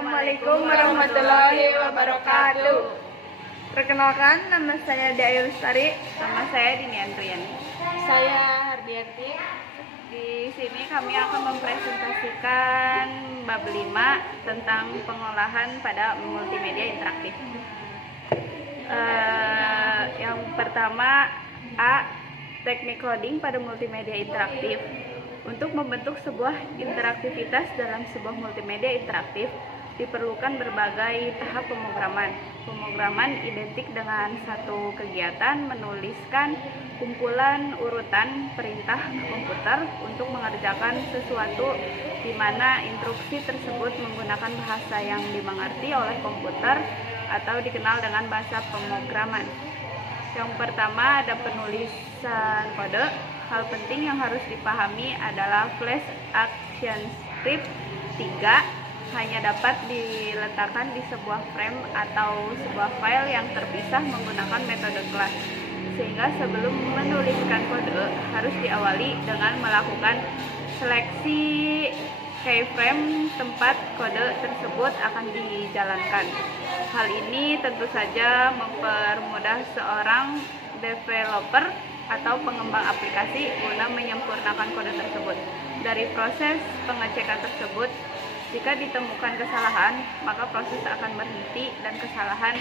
Assalamualaikum warahmatullahi wabarakatuh. Perkenalkan, nama saya Dea Lestari. Nama saya Dini Andriani. Saya Hardianti. Di sini kami akan mempresentasikan bab 5 tentang pengolahan pada multimedia interaktif. Yang pertama, A. Teknik coding pada multimedia interaktif. Untuk membentuk sebuah interaktivitas dalam sebuah multimedia interaktif, diperlukan berbagai tahap pemrograman. Pemrograman identik dengan satu kegiatan menuliskan kumpulan urutan perintah ke komputer untuk mengerjakan sesuatu di mana instruksi tersebut menggunakan bahasa yang dimengerti oleh komputer atau dikenal dengan bahasa pemrograman. Yang pertama ada penulisan kode. Hal penting yang harus dipahami adalah Flash ActionScript 3 hanya dapat diletakkan di sebuah frame atau sebuah file yang terpisah menggunakan metode class. Sehingga sebelum menuliskan kode harus diawali dengan melakukan seleksi keyframe tempat kode tersebut akan dijalankan. Hal ini tentu saja mempermudah seorang developer atau pengembang aplikasi guna menyempurnakan kode tersebut. Dari proses pengecekan tersebut, jika ditemukan kesalahan, maka proses akan berhenti dan kesalahan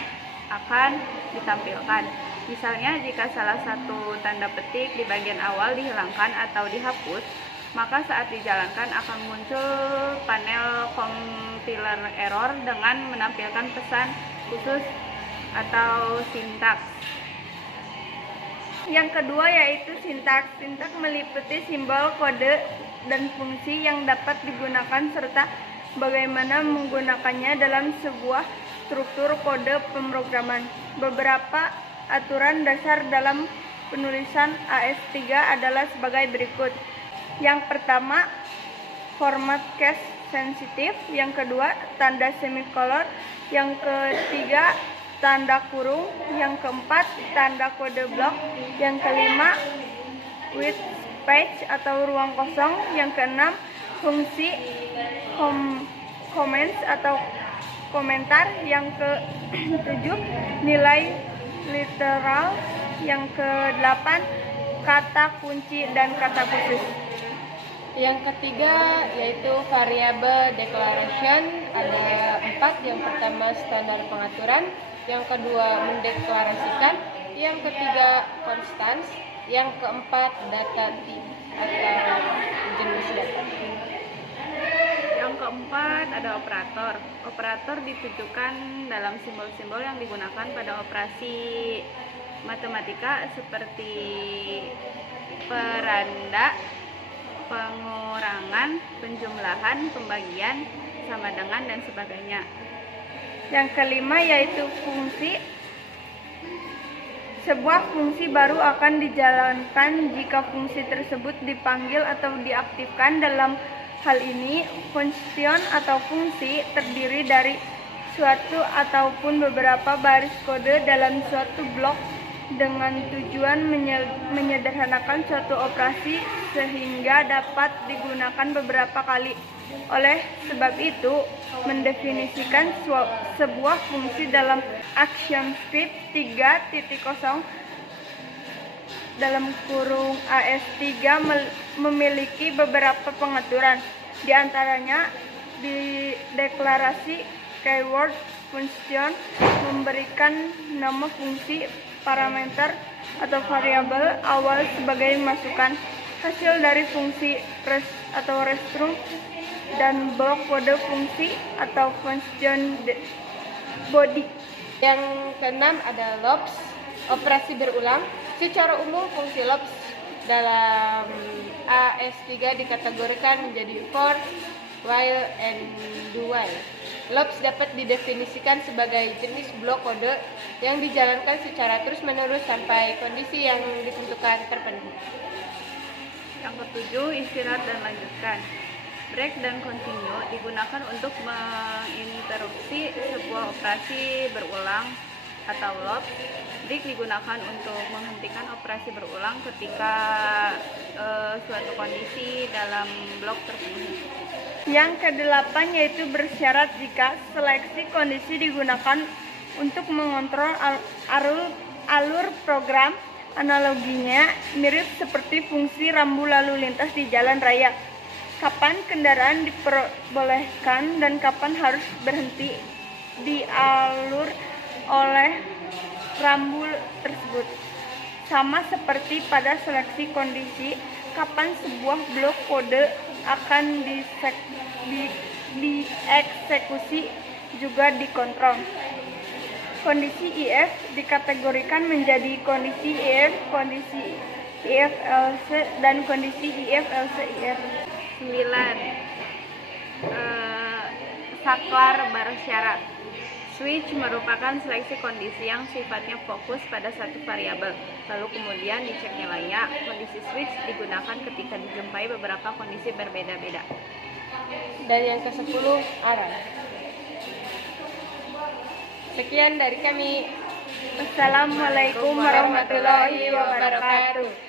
akan ditampilkan. Misalnya, jika salah satu tanda petik di bagian awal dihilangkan atau dihapus, maka saat dijalankan akan muncul panel compiler error dengan menampilkan pesan khusus atau sintaks. Yang kedua yaitu sintaks. Sintaks meliputi simbol, kode, dan fungsi yang dapat digunakan serta bagaimana menggunakannya dalam sebuah struktur kode pemrograman. Beberapa aturan dasar dalam penulisan AS3 adalah sebagai berikut. Yang pertama, format case sensitif. Yang kedua, tanda semikolon. Yang ketiga, tanda kurung. Yang keempat, tanda kode blok. Yang kelima, white space atau ruang kosong. Yang keenam, fungsi comments atau komentar. Yang ketujuh, nilai literal. Yang kedelapan, kata kunci dan kata khusus. Yang ketiga yaitu variable declaration, ada 4. Yang pertama standar pengaturan, yang kedua mendeklarasikan, yang ketiga constants, yang keempat data type atau jenis data. Yang keempat ada operator. Operator ditujukan dalam simbol-simbol yang digunakan pada operasi matematika seperti peranda, pengurangan, penjumlahan, pembagian, sama dengan, dan sebagainya. Yang kelima yaitu fungsi. Sebuah fungsi baru akan dijalankan jika fungsi tersebut dipanggil atau diaktifkan. Dalam hal ini, function atau fungsi terdiri dari suatu ataupun beberapa baris kode dalam suatu blok dengan tujuan menyederhanakan suatu operasi sehingga dapat digunakan beberapa kali. Oleh sebab itu, mendefinisikan sebuah fungsi dalam ActionScript 3.0 dalam kurung AS3 memiliki beberapa pengaturan. Di antaranya, di deklarasi keyword function memberikan nama fungsi, parameter atau variabel awal sebagai masukan, hasil dari fungsi return dan blok kode fungsi atau function body. Yang keenam ada loops, operasi berulang. Secara umum fungsi loops dalam AS3 dikategorikan menjadi for, while, and do while. Loops dapat didefinisikan sebagai jenis blok kode yang dijalankan secara terus-menerus sampai kondisi yang ditentukan terpenuhi. Yang ketujuh, istirahat dan lanjutkan. Break dan continue digunakan untuk menginterupsi sebuah operasi berulang atau loop. Break digunakan untuk menghentikan operasi berulang ketika suatu kondisi dalam blok terpenuhi. Yang kedelapan yaitu bersyarat jika seleksi kondisi digunakan untuk mengontrol alur program. Analoginya mirip seperti fungsi rambu lalu lintas di jalan raya. Kapan kendaraan diperbolehkan dan kapan harus berhenti di alur oleh rambu tersebut. Sama seperti pada seleksi kondisi, kapan sebuah blok kode akan dieksekusi juga dikontrol. Kondisi IF dikategorikan menjadi kondisi IF, kondisi IF LC, dan kondisi IF LC IF. 9. Saklar bersyarat. Switch merupakan seleksi kondisi yang sifatnya fokus pada satu variabel, lalu kemudian dicek nilainya. Kondisi switch digunakan ketika dijumpai beberapa kondisi berbeda-beda. Dan yang ke-10 arah. Sekian dari kami. Wassalamualaikum warahmatullahi wabarakatuh.